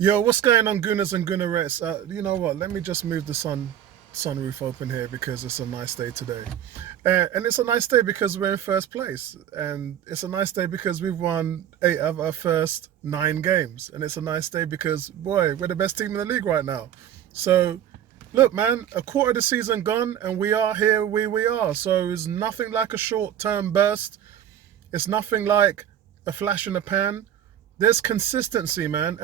Yo, what's going on, Gooners and Goonerettes? You know what? Let me just move the sunroof open here because it's a nice day today, and it's a nice day because we're in first place, and it's a nice day because we've won 8 of our first 9 games, and it's a nice day because boy, we're the best team in the league right now. So, look, man, a quarter of the season gone, and we are here where we are. So it's nothing like a short-term burst. It's nothing like a flash in the pan. There's consistency, man.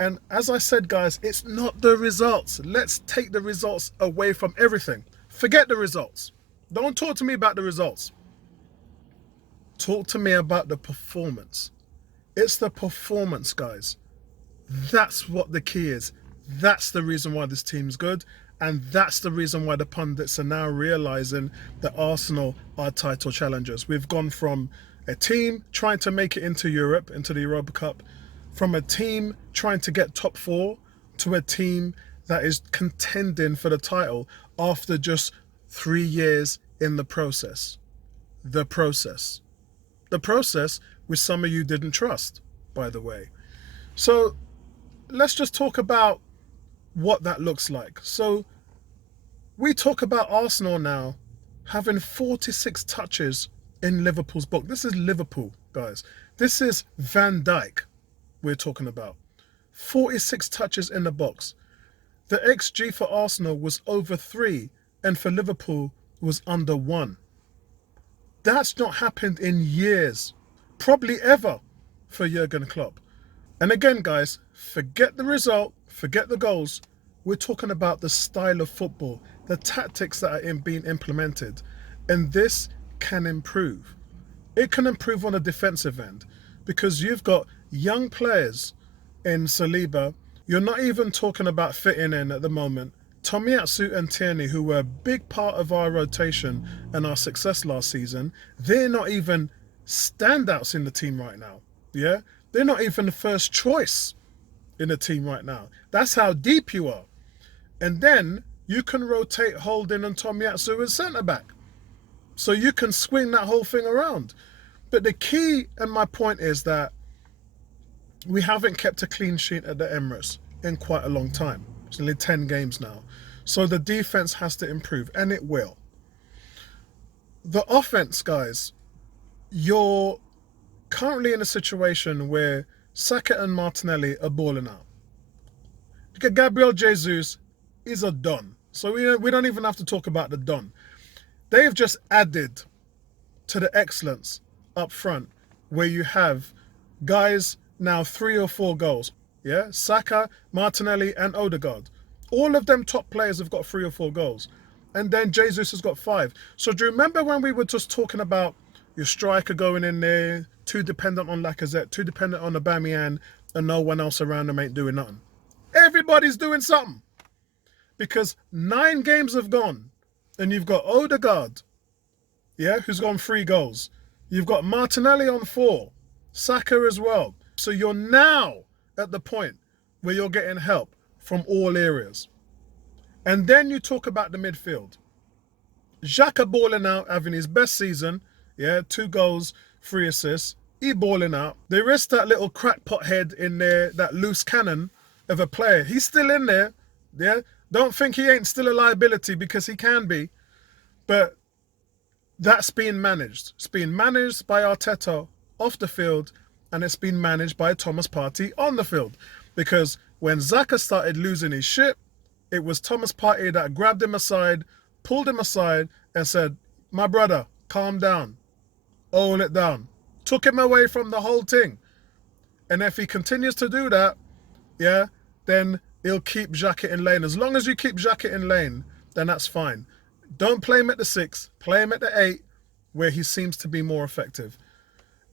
And as I said, guys, it's not the results. Let's take the results away from everything. Forget the results. Don't talk to me about the results. Talk to me about the performance. It's the performance, guys. That's what the key is. That's the reason why this team's good. And that's the reason why the pundits are now realizing that Arsenal are title challengers. We've gone from a team trying to make it into Europe, into the Europa Cup, from a team trying to get top 4 to a team that is contending for the title after just 3 years in the process. The process. The process which some of you didn't trust, by the way. So let's just talk about what that looks like. So we talk about Arsenal now having 46 touches in Liverpool's book. This is Liverpool, guys. This is Van Dijk we're talking about. 46 touches in the box. The XG for Arsenal was over 3, and for Liverpool was under 1. That's not happened in years, probably ever, for Jurgen Klopp. And again, guys, forget the result, forget the goals. We're talking about the style of football, the tactics that are being implemented. And this can improve. It can improve on the defensive end because you've got young players in Saliba. You're not even talking about fitting in at the moment. Tomiyasu and Tierney, who were a big part of our rotation and our success last season, they're not even standouts in the team right now. Yeah? They're not even the first choice in the team right now. That's how deep you are. And then you can rotate Holding and Tomiyasu as centre-back. So you can swing that whole thing around. But the key and my point is that we haven't kept a clean sheet at the Emirates in quite a long time. It's only 10 games now. So the defense has to improve, and it will. The offense, guys, you're currently in a situation where Saka and Martinelli are balling out. Gabriel Jesus is a don. So we don't even have to talk about the don. They've just added to the excellence up front where you have guys now 3 or 4 goals. Yeah, Saka, Martinelli and Odegaard. All of them top players have got 3 or 4 goals. And then Jesus has got 5. So do you remember when we were just talking about your striker going in there, too dependent on Lacazette, too dependent on Aubameyang, and no one else around them ain't doing nothing? Everybody's doing something. Because 9 games have gone, and you've got Odegaard, yeah, who's gone 3 goals. You've got Martinelli on 4, Saka as well. So you're now at the point where you're getting help from all areas. And then you talk about the midfield. Xhaka balling out, having his best season, yeah, 2 goals, 3 assists. He balling out. There is that little crackpot head in there, that loose cannon of a player. He's still in there, yeah. Don't think he ain't still a liability because he can be. But that's being managed. It's being managed by Arteta off the field, and it's been managed by Thomas Partey on the field. Because when Xhaka started losing his shit, it was Thomas Partey that grabbed him aside, pulled him aside, and said, my brother, calm down. Hold it down. Took him away from the whole thing. And if he continues to do that, yeah, then he'll keep Xhaka in lane. As long as you keep Xhaka in lane, then that's fine. Don't play him at the 6, play him at the 8, where he seems to be more effective.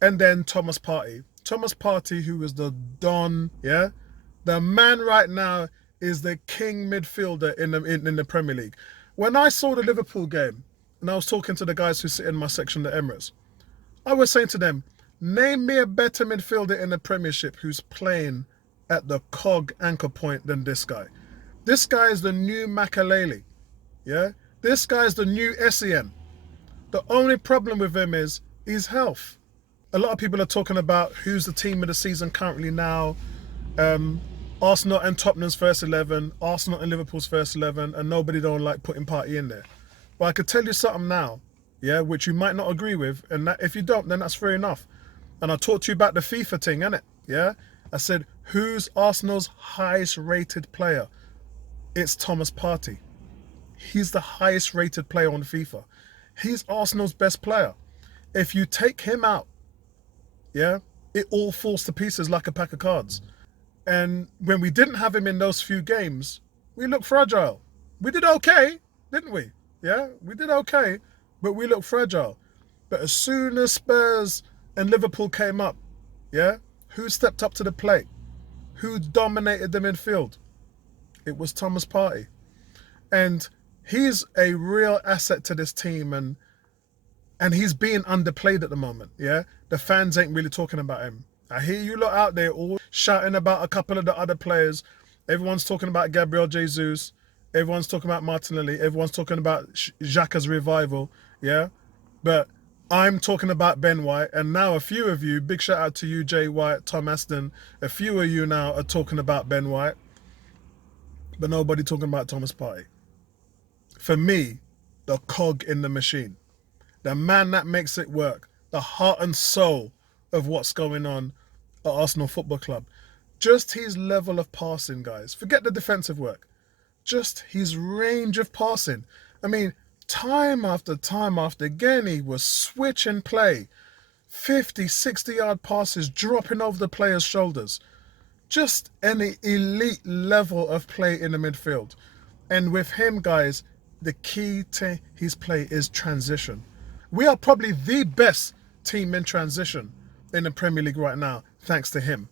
And then Thomas Partey. Thomas Partey, who is the Don, yeah? The man right now is the king midfielder in the Premier League. When I saw the Liverpool game, and I was talking to the guys who sit in my section, the Emirates, I was saying to them, name me a better midfielder in the Premiership who's playing at the cog anchor point than this guy. This guy is the new Makaleli, yeah? This guy's the new SEN. The only problem with him is his health. A lot of people are talking about who's the team of the season currently now. Arsenal and Tottenham's first 11, Arsenal and Liverpool's first 11, and nobody don't like putting Partey in there. But I could tell you something now, yeah, which you might not agree with, and that if you don't, then that's fair enough. And I talked to you about the FIFA thing, innit? Yeah? I said, who's Arsenal's highest rated player? It's Thomas Partey. He's the highest rated player on FIFA. He's Arsenal's best player. If you take him out, yeah, it all falls to pieces like a pack of cards. And when we didn't have him in those few games, we looked fragile. We did okay, didn't we? Yeah, we did okay, but we looked fragile. But as soon as Spurs and Liverpool came up, yeah, who stepped up to the plate? Who dominated the midfield? It was Thomas Partey. And he's a real asset to this team, and he's being underplayed at the moment, yeah? The fans ain't really talking about him. I hear you lot out there all shouting about a couple of the other players. Everyone's talking about Gabriel Jesus. Everyone's talking about Martinelli. Everyone's talking about Xhaka's revival, yeah? But I'm talking about Ben White, and now a few of you, big shout out to you, Jay White, Tom Aston, a few of you now are talking about Ben White, but nobody talking about Thomas Partey. For me, the cog in the machine, the man that makes it work, the heart and soul of what's going on at Arsenal Football Club. Just his level of passing, guys. Forget the defensive work. Just his range of passing. I mean, time after again, he was switching play. 50, 60-yard passes dropping over the player's shoulders. Just an elite level of play in the midfield. And with him, guys, the key to his play is transition. We are probably the best team in transition in the Premier League right now, thanks to him.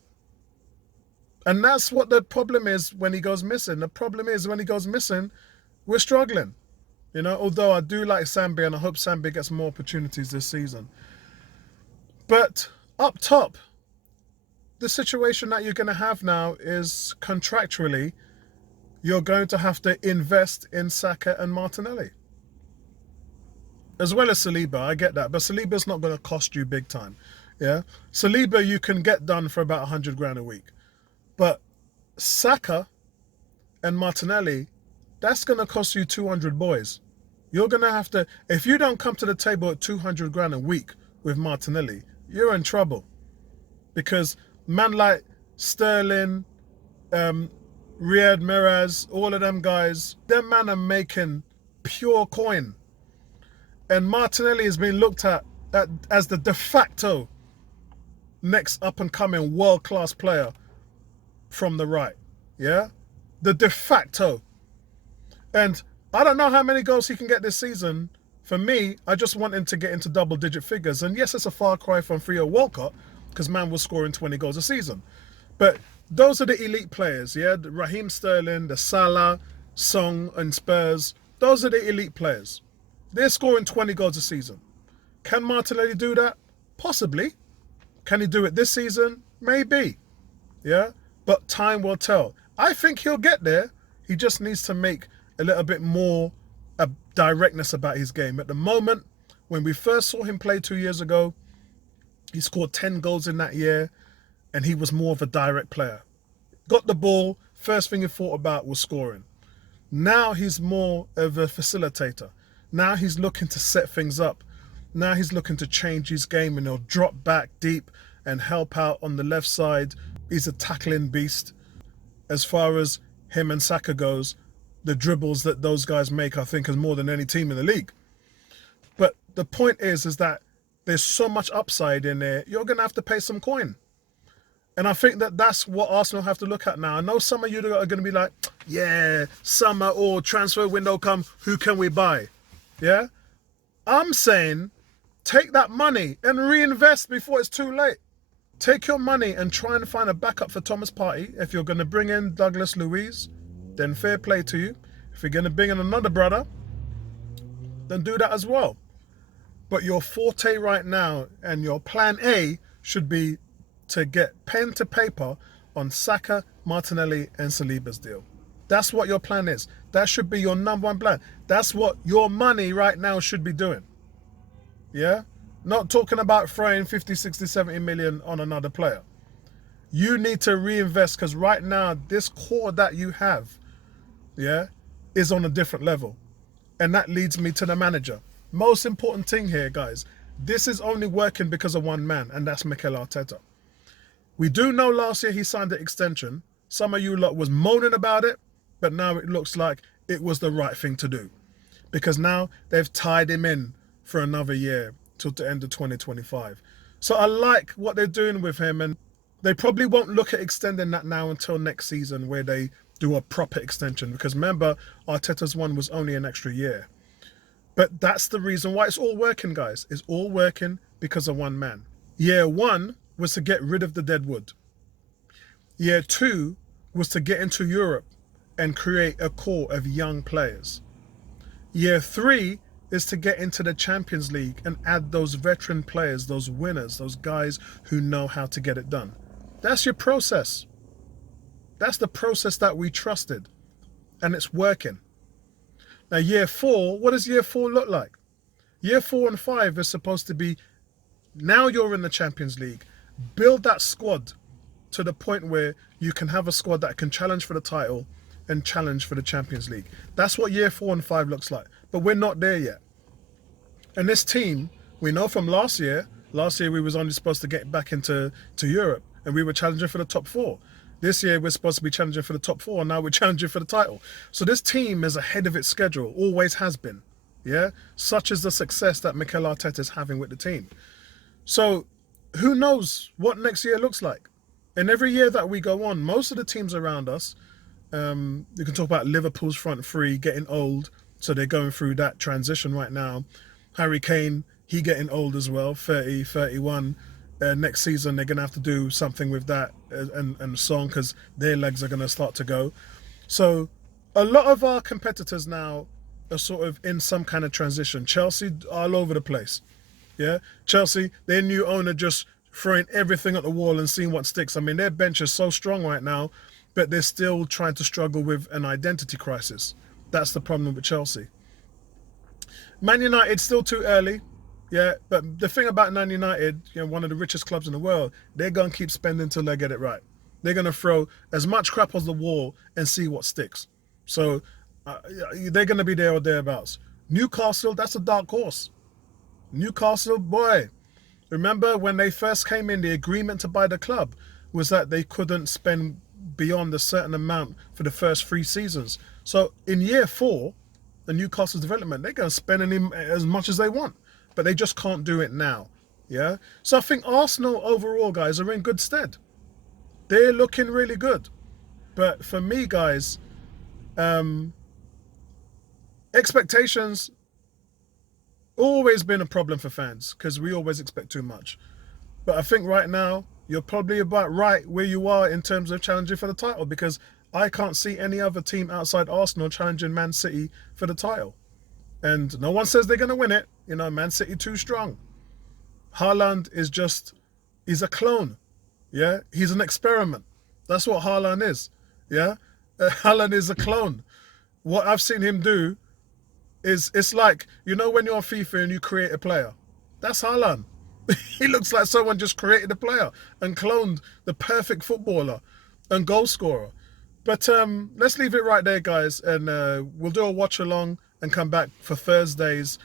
And that's what the problem is when he goes missing. The problem is when he goes missing, we're struggling. You know, although I do like Sambi, and I hope Sambi gets more opportunities this season. But up top, the situation that you're going to have now is contractually, you're going to have to invest in Saka and Martinelli. As well as Saliba, I get that. But Saliba's not going to cost you big time. Yeah, Saliba you can get done for about 100 grand a week. But Saka and Martinelli, that's going to cost you 200 boys. You're going to have to, if you don't come to the table at 200 grand a week with Martinelli, you're in trouble. Because man like Sterling, Riyad Mahrez, all of them guys, them man are making pure coin. And Martinelli has been looked at as the de facto next up-and-coming world-class player from the right, yeah? The de facto. And I don't know how many goals he can get this season. For me, I just want him to get into double-digit figures. And yes, it's a far cry from Theo Walcott, because man was scoring 20 goals a season. But those are the elite players, yeah? The Raheem Sterling, the Salah, Song, and Spurs. Those are the elite players. They're scoring 20 goals a season. Can Martinelli do that? Possibly. Can he do it this season? Maybe. Yeah? But time will tell. I think he'll get there. He just needs to make a little bit more directness about his game. At the moment, when we first saw him play 2 years ago, he scored 10 goals in that year, and he was more of a direct player. Got the ball, first thing he thought about was scoring. Now he's more of a facilitator. Now he's looking to set things up. Now he's looking to change his game, and he'll drop back deep and help out on the left side. He's a tackling beast. As far as him and Saka goes, the dribbles that those guys make, I think, is more than any team in the league. But the point is that there's so much upside in there, you're going to have to pay some coin. And I think that that's what Arsenal have to look at now. I know some of you are going to be like, yeah, summer or transfer window come, who can we buy? Yeah? I'm saying take that money and reinvest before it's too late. Take your money and try and find a backup for Thomas Partey. If you're going to bring in Douglas Luiz, then fair play to you. If you're going to bring in another brother, then do that as well. But your forte right now and your plan A should be to get pen to paper on Saka, Martinelli and Saliba's deal. That's what your plan is. That should be your number one plan. That's what your money right now should be doing. Yeah? Not talking about throwing 50, 60, 70 million on another player. You need to reinvest, because right now, this core that you have, yeah, is on a different level. And that leads me to the manager. Most important thing here, guys, this is only working because of one man, and that's Mikel Arteta. We do know last year he signed an extension. Some of you lot was moaning about it, but now it looks like it was the right thing to do, because now they've tied him in for another year till the end of 2025. So I like what they're doing with him, and they probably won't look at extending that now until next season, where they do a proper extension, because remember, Arteta's one was only an extra year. But that's the reason why it's all working, guys. It's all working because of one man. Year one was to get rid of the dead wood. Year two was to get into Europe and create a core of young players. Year three is to get into the Champions League and add those veteran players, those winners, those guys who know how to get it done. That's your process. That's the process that we trusted, and it's working. Now, year four, what does year four look like? Year 4 and 5 is supposed to be, now you're in the Champions League, build that squad to the point where you can have a squad that can challenge for the title and challenge for the Champions League. That's what year 4 and 5 looks like. But we're not there yet. And this team, we know from last year we was only supposed to get back into Europe, and we were challenging for the top 4. This year we're supposed to be challenging for the top 4, and now we're challenging for the title. So this team is ahead of its schedule, always has been. Yeah, such is the success that Mikel Arteta is having with the team. So who knows what next year looks like? And every year that we go on, most of the teams around us, you can talk about Liverpool's front three getting old, so they're going through that transition right now. Harry Kane, he getting old as well, 30, 31. Next season, they're going to have to do something with that and Son, because their legs are going to start to go. So a lot of our competitors now are sort of in some kind of transition. Chelsea, all over the place. Yeah, Chelsea, their new owner just throwing everything at the wall and seeing what sticks. I mean, their bench is so strong right now, but they're still trying to struggle with an identity crisis. That's the problem with Chelsea. Man United, still too early. Yeah, but the thing about Man United, one of the richest clubs in the world, they're going to keep spending till they get it right. They're going to throw as much crap on the wall and see what sticks. So they're going to be there or thereabouts. Newcastle, that's a dark horse. Newcastle, boy, remember when they first came in, the agreement to buy the club was that they couldn't spend beyond a certain amount for the first 3 seasons. So in year 4, the Newcastle's development, they're going to spend as much as they want, but they just can't do it now. Yeah. So I think Arsenal overall, guys, are in good stead. They're looking really good. But for me, guys, expectations always been a problem for fans, because we always expect too much. But I think right now you're probably about right where you are in terms of challenging for the title, because I can't see any other team outside Arsenal challenging Man City for the title. And no one says they're going to win it. Man City too strong. Haaland is he's a clone. Yeah, he's an experiment. That's what Haaland is. Yeah, Haaland is a clone. What I've seen him do is, it's like, when you're on FIFA and you create a player, that's Haaland. He looks like someone just created a player and cloned the perfect footballer and goal scorer. But let's leave it right there, guys, and we'll do a watch along and come back for Thursday's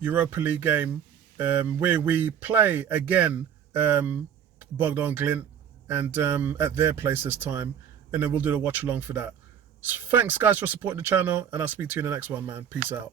Europa League game, where we play again Bogdan Glint, and at their place this time, and then we'll do a watch along for that. So thanks, guys, for supporting the channel, and I'll speak to you in the next one, man. Peace out.